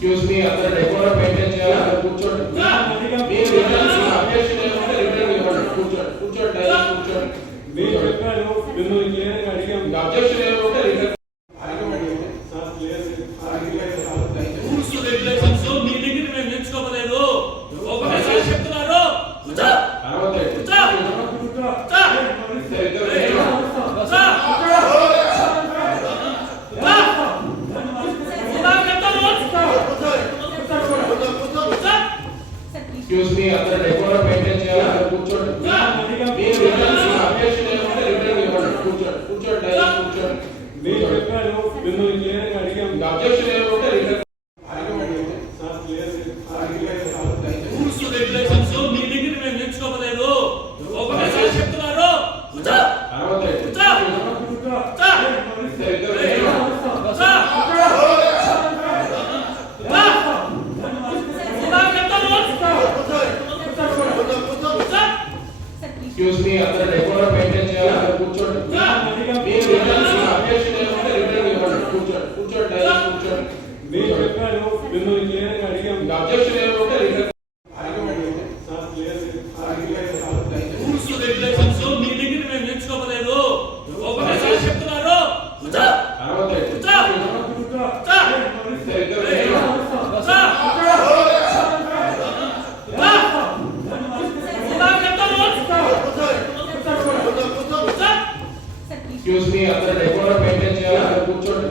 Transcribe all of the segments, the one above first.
Excuse me, other decorum excuse me అందరూ decorum maintain చేయాలి కూర్చోండి. మీరు రిటర్న్ అబ్జెక్షన్ ఏమంటే రిటర్న్ ఇవ్వండి కూర్చోండి కూర్చోండి కూర్చోండి. మీరు చెప్పారు మిమ్మల్ని అడిగాం. అబ్జెక్షన్ ఏమంటే రిటర్న్ సార్ ఎక్స్క్యూజ్ మీ అందరూ డెకోరం మెయింటైన్ చేయాలి అందరూ కూర్చోండి మీరు రిటర్న్ అబ్జెక్షన్ ఏమంటే రిటర్న్ ఇవ్వండి కూర్చోండి కూర్చోండి దయచేసి కూర్చోండి మీరు చెప్పారు మిమ్మల్ని క్లియర్ గా అడిగాం ఇంకా అబ్జెక్షన్ ఏమంటే ఎక్స్క్యూజ్ మీ అందరూ డెకోరం మెయింటైన్ చేయాలి అందరూ కూర్చోండి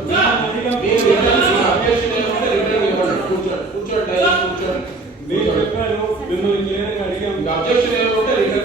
మీరు రిటర్న్ అబ్జెక్షన్ ఏమంటే రిటర్న్ ఇవ్వండి కూర్చోండి కూర్చోండి దయచేసి కూర్చోండి మీరు చెప్పారు మిమ్మల్ని క్లియర్ గా అడిగాం ఇంకా అబ్జెక్షన్ ఏమంటే రిటర్న్